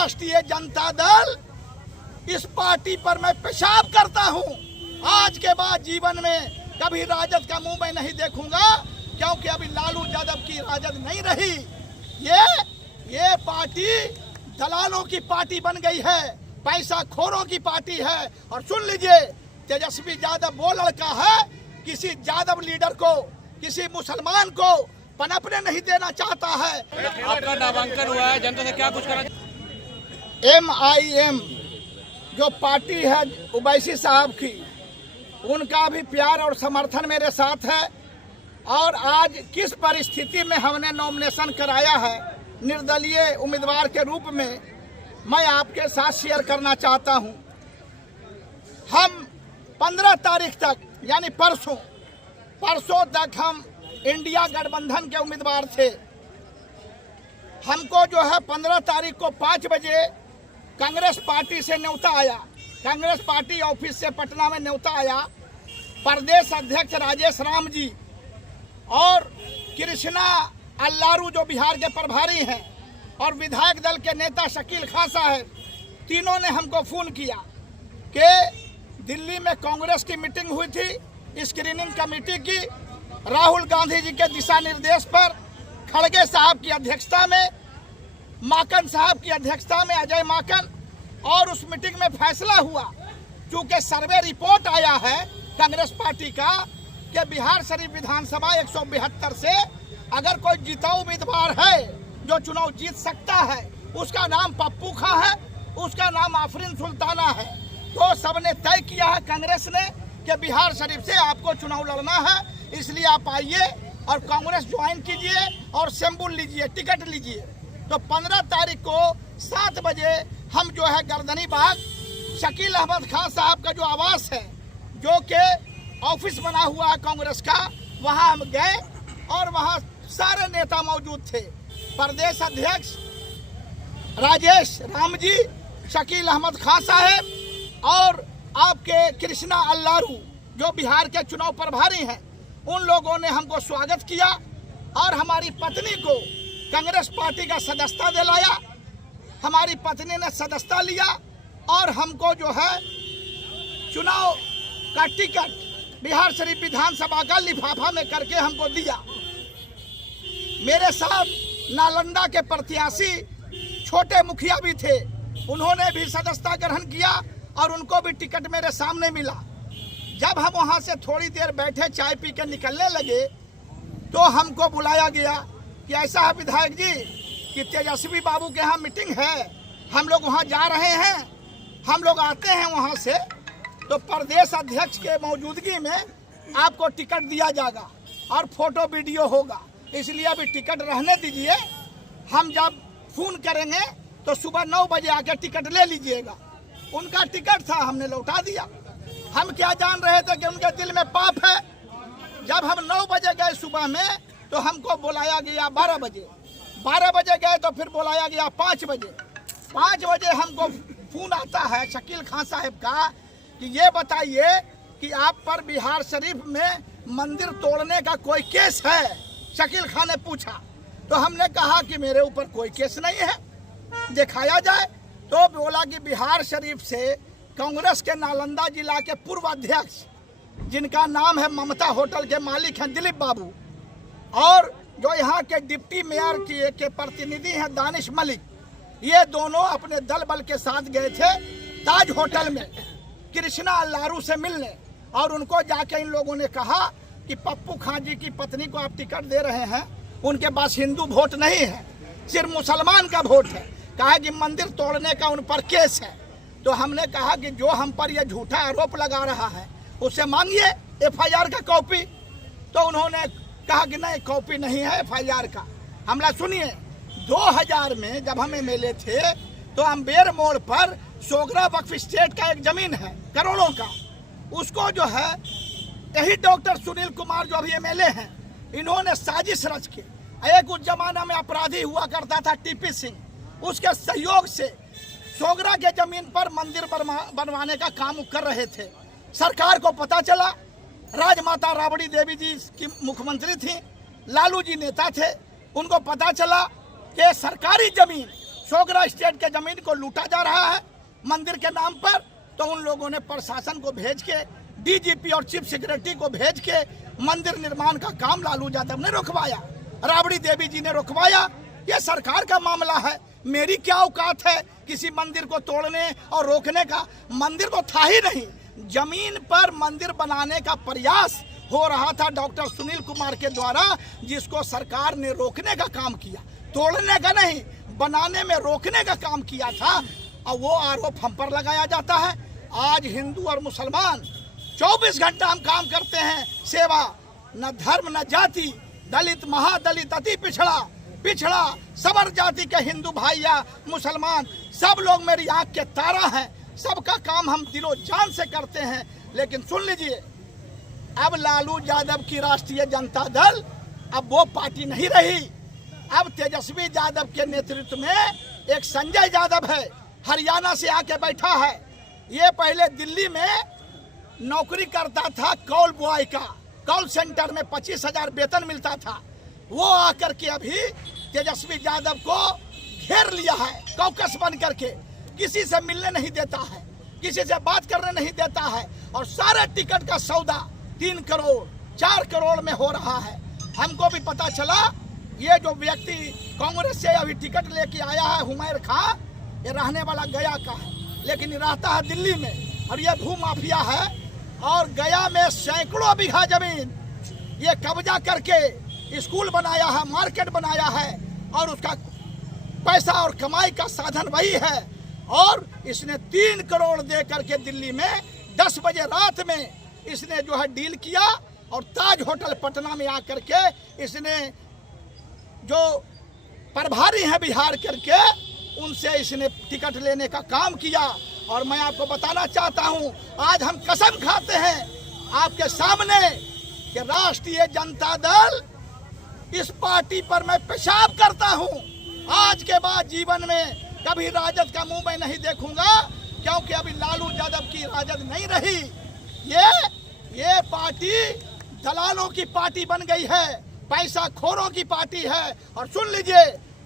राष्ट्रीय जनता दल, इस पार्टी पर मैं पेशाब करता हूं। आज के बाद जीवन में कभी राजद का मुंह मैं नहीं देखूंगा, क्योंकि अभी लालू यादव की राजद नहीं रही। ये पार्टी दलालों की पार्टी बन गई है, पैसा खोरों की पार्टी है। और सुन लीजिए, तेजस्वी यादव वो लड़का है, किसी यादव लीडर को, किसी मुसलमान को पनपने नहीं देना चाहता है। आपका नामांकन हुआ है, जनता से क्या कुछ करना? MIM जो पार्टी है उवैसी साहब की, उनका भी प्यार और समर्थन मेरे साथ है। और आज किस परिस्थिति में हमने नॉमिनेशन कराया है निर्दलीय उम्मीदवार के रूप में, मैं आपके साथ शेयर करना चाहता हूं। हम 15 तारीख तक, यानी परसों तक हम इंडिया गठबंधन के उम्मीदवार थे। हमको जो है 15 तारीख को 5 बजे कांग्रेस पार्टी से न्योता आया, कांग्रेस पार्टी ऑफिस से पटना में न्योता आया। प्रदेश अध्यक्ष राजेश राम जी और कृष्णा अल्लारू जो बिहार के प्रभारी हैं, और विधायक दल के नेता शकील खान साहब, तीनों ने हमको फोन किया कि दिल्ली में कांग्रेस की मीटिंग हुई थी, स्क्रीनिंग कमेटी की, राहुल गांधी जी के दिशा निर्देश पर, खड़गे साहब की अध्यक्षता में, माकन साहब की अध्यक्षता में, अजय माकन, और उस मीटिंग में फैसला हुआ, चूंकि सर्वे रिपोर्ट आया है कांग्रेस पार्टी का कि बिहार शरीफ विधानसभा 172 से अगर कोई जीता उम्मीदवार है जो चुनाव जीत सकता है, उसका नाम पप्पू खां है, उसका नाम आफरीन सुल्ताना है। तो सबने तय किया है कांग्रेस ने कि बिहार शरीफ से आपको चुनाव लड़ना है, इसलिए आप आइए और कांग्रेस ज्वाइन कीजिए और सिंबल लीजिए, टिकट लीजिए। तो 15 तारीख को 7 बजे हम जो है गर्दनी बाग शकील अहमद खान साहब का जो आवास है, जो कि ऑफिस बना हुआ है कांग्रेस का, वहां हम गए और वहां सारे नेता मौजूद थे। प्रदेश अध्यक्ष राजेश राम जी, शकील अहमद खान साहब और आपके कृष्णा अल्लारू जो बिहार के चुनाव प्रभारी हैं, उन लोगों ने हमको स्वागत किया और हमारी पत्नी को कांग्रेस पार्टी का सदस्यता दिलाया। हमारी पत्नी ने सदस्यता लिया और हमको जो है चुनाव का टिकट बिहार शरीफ विधानसभा का लिफाफा में करके हमको दिया। मेरे साथ नालंदा के प्रत्याशी छोटे मुखिया भी थे, उन्होंने भी सदस्यता ग्रहण किया और उनको भी टिकट मेरे सामने मिला। जब हम वहां से थोड़ी देर बैठे, चाय पी के निकलने लगे, तो हमको बुलाया गया कि ऐसा है विधायक जी कि तेजस्वी बाबू के यहाँ मीटिंग है, हम लोग वहाँ जा रहे हैं, हम लोग आते हैं वहाँ से, तो प्रदेश अध्यक्ष के मौजूदगी में आपको टिकट दिया जाएगा और फोटो वीडियो होगा, इसलिए अभी टिकट रहने दीजिए, हम जब फोन करेंगे तो सुबह 9 बजे आकर टिकट ले लीजिएगा। उनका टिकट था, हमने लौटा दिया। हम क्या जान रहे थे कि उनके दिल में पाप है। जब हम 9 बजे गए सुबह में, तो हमको बुलाया गया 12 बजे, 12 बजे गए तो फिर बुलाया गया 5 बजे। 5 बजे हमको फोन आता है शकील खान साहब का कि ये बताइए कि आप पर बिहार शरीफ में मंदिर तोड़ने का कोई केस है। शकील खान ने पूछा, तो हमने कहा कि मेरे ऊपर कोई केस नहीं है, दिखाया जाए। तो बोला कि बिहार शरीफ से कांग्रेस के नालंदा जिला के पूर्व अध्यक्ष, जिनका नाम है ममता होटल के मालिक हैं दिलीप बाबू, और जो यहाँ के डिप्टी मेयर के प्रतिनिधि हैं दानिश मलिक, ये दोनों अपने दल बल के साथ गए थे ताज होटल में कृष्णा अल्लारू से मिलने, और उनको जाके इन लोगों ने कहा कि पप्पू खां जी की पत्नी को आप टिकट दे रहे हैं, उनके पास हिंदू वोट नहीं है, सिर्फ मुसलमान का वोट है, कहा कि मंदिर तोड़ने का उन पर केस है। तो हमने कहा कि जो हम पर यह झूठा आरोप लगा रहा है उससे मांगिए FIR का कॉपी। तो उन्होंने कहा कि नहीं, कॉपी नहीं है FIR का। हमला सुनिए, 2000 में जब हम MLA थे तो अम्बेर मोड़ पर सोगरा वक्फ स्टेट का एक जमीन है करोड़ों का, उसको जो है यही डॉक्टर सुनील कुमार जो अभी MLA हैं, इन्होंने साजिश रच के, एक उस जमाना में अपराधी हुआ करता था TP सिंह, उसके सहयोग से सोगरा के जमीन पर मंदिर बनवाने का काम कर रहे थे। सरकार को पता चला, राजमाता राबड़ी देवी जी की मुख्यमंत्री थी, लालू जी नेता थे, उनको पता चला कि सरकारी जमीन सोगरा स्टेट के जमीन को लूटा जा रहा है मंदिर के नाम पर, तो उन लोगों ने प्रशासन को भेज के, डीजीपी और चीफ सेक्रेटरी को भेज के मंदिर निर्माण का काम लालू यादव ने रुकवाया, राबड़ी देवी जी ने रुकवाया। ये सरकार का मामला है, मेरी क्या औकात है किसी मंदिर को तोड़ने और रोकने का। मंदिर तो था ही नहीं, जमीन पर मंदिर बनाने का प्रयास हो रहा था डॉक्टर सुनील कुमार के द्वारा, जिसको सरकार ने रोकने का काम किया, तोड़ने का नहीं, बनाने में रोकने का काम किया था। और वो आरोप हम पर लगाया जाता है। आज हिंदू और मुसलमान 24 घंटा हम काम करते हैं, सेवा, न धर्म न जाति, दलित महादलित अति पिछड़ा सबर जाति के हिंदू भाई या मुसलमान सब लोग मेरी आंख के तारा हैं, सबका काम हम दिलो जान से करते हैं। लेकिन सुन लीजिए, अब लालू यादव की राष्ट्रीय जनता दल अब वो पार्टी नहीं रही। अब तेजस्वी यादव के नेतृत्व में एक संजय यादव है, हरियाणा से आके बैठा है। ये पहले दिल्ली में नौकरी करता था कॉल बॉय का, कॉल सेंटर में 25,000 वेतन मिलता था। वो आकर के अभी तेजस्वी यादव को घेर लिया है, कॉकस बन करके, किसी से मिलने नहीं देता है, किसी से बात करने नहीं देता है, और सारे टिकट का सौदा 3 करोड़ 4 करोड़ में हो रहा है। हमको भी पता चला ये जो व्यक्ति कांग्रेस से अभी टिकट लेके आया है हुमैर खां, ये रहने वाला गया का है, लेकिन रहता है दिल्ली में, और ये भू माफिया है। और गया में सैकड़ों बीघा जमीन ये कब्जा करके स्कूल बनाया है, मार्केट बनाया है, और उसका पैसा और कमाई का साधन वही है। और इसने 3 करोड़ दे करके दिल्ली में 10 बजे रात में इसने जो है डील किया, और ताज होटल पटना में आकर के इसने जो प्रभारी हैं बिहार करके उनसे इसने टिकट लेने का काम किया। और मैं आपको बताना चाहता हूं, आज हम कसम खाते हैं आपके सामने कि राष्ट्रीय जनता दल, इस पार्टी पर मैं पेशाब करता हूं। आज के बाद जीवन में कभी राजद का मुंह मैं नहीं देखूंगा, क्योंकि अभी लालू यादव की राजद नहीं रही। ये पार्टी दलालों की पार्टी बन गई है, पैसा खोरों की पार्टी है। और सुन लीजिए,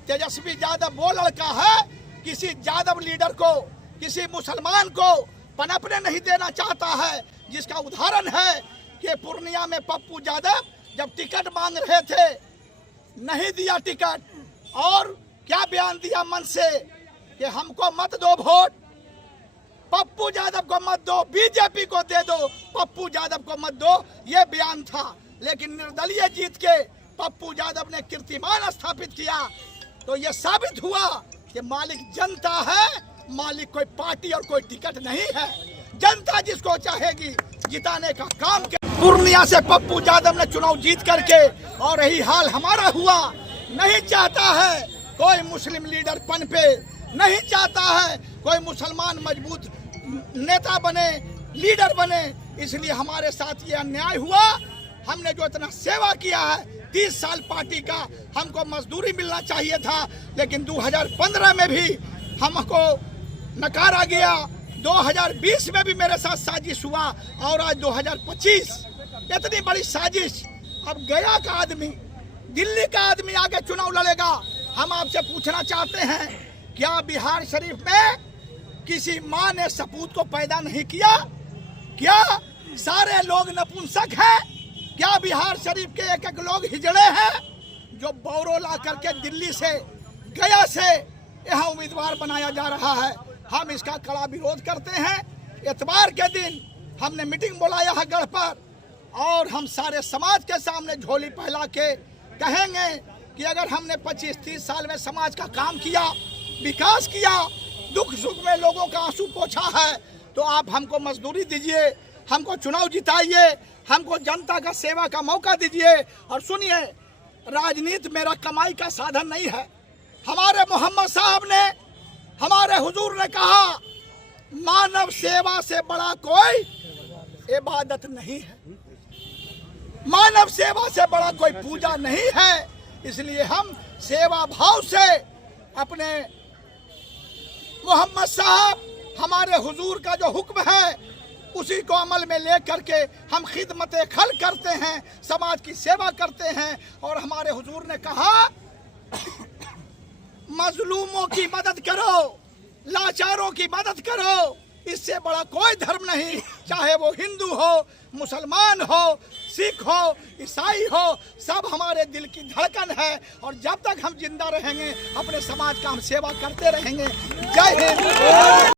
तेजस्वी यादव वो लड़का है, किसी यादव लीडर को, किसी मुसलमान को पनपने नहीं देना चाहता है, जिसका उदाहरण है कि पूर्णिया में पप्पू यादव जब टिकट मांग रहे थे, नहीं दिया टिकट, और क्या बयान दिया मन से कि हमको मत दो वोट, पप्पू यादव को मत दो, बीजेपी को दे दो, पप्पू यादव को मत दो, ये बयान था। लेकिन निर्दलीय जीत के पप्पू यादव ने कीर्तिमान स्थापित किया। तो ये साबित हुआ कि मालिक जनता है, मालिक कोई पार्टी और कोई टिकट नहीं है। जनता जिसको चाहेगी जिताने का काम कर। पूर्णिया से पप्पू यादव ने चुनाव जीत करके, और यही हाल हमारा हुआ। नहीं चाहता है कोई मुस्लिम लीडर पनपे, नहीं चाहता है कोई मुसलमान मजबूत नेता बने, लीडर बने। इसलिए हमारे साथ ये अन्याय हुआ। हमने जो इतना सेवा किया है, 30 साल पार्टी का, हमको मजदूरी मिलना चाहिए था, लेकिन 2015 में भी हमको नकारा गया। 2020 में भी मेरे साथ साजिश हुआ, और आज 2025 इतनी बड़ी साजिश। अब गया का आदमी, दिल्ली का आदमी आगे चुनाव लड़ेगा। हम आपसे पूछना चाहते हैं, क्या बिहार शरीफ में किसी माँ ने सपूत को पैदा नहीं किया? क्या सारे लोग नपुंसक हैं? क्या बिहार शरीफ के एक एक लोग हिजड़े हैं जो बोरो ला करके दिल्ली से, गया से यहाँ उम्मीदवार बनाया जा रहा है? हम इसका कड़ा विरोध करते हैं। इतवार के दिन हमने मीटिंग बुलाया है गढ़ पर, और हम सारे समाज के सामने झोली फैला के कहेंगे कि अगर हमने 25-30 साल में समाज का काम किया, विकास किया, दुख सुख में लोगों का आंसू पोंछा है, तो आप हमको मजदूरी दीजिए, हमको चुनाव जिताइए, हमको जनता का सेवा का मौका दीजिए। और सुनिए, राजनीति मेरा कमाई का साधन नहीं है। हमारे मोहम्मद साहब ने, हमारे हुजूर ने कहा, मानव सेवा से बड़ा कोई इबादत नहीं है, मानव सेवा से बड़ा कोई पूजा नहीं है। इसलिए हम सेवा भाव से अपने मोहम्मद साहब, हमारे हुजूर का जो हुक्म है, उसी को अमल में ले करके हम खिदमत खल करते हैं, समाज की सेवा करते हैं। और हमारे हुजूर ने कहा मजलूमों की मदद करो, लाचारों की मदद करो। इससे बड़ा कोई धर्म नहीं, चाहे वो हिंदू हो, मुसलमान हो, सिख हो, ईसाई हो, सब हमारे दिल की धड़कन है। और जब तक हम जिंदा रहेंगे अपने समाज का हम सेवा करते रहेंगे। जय हिंद।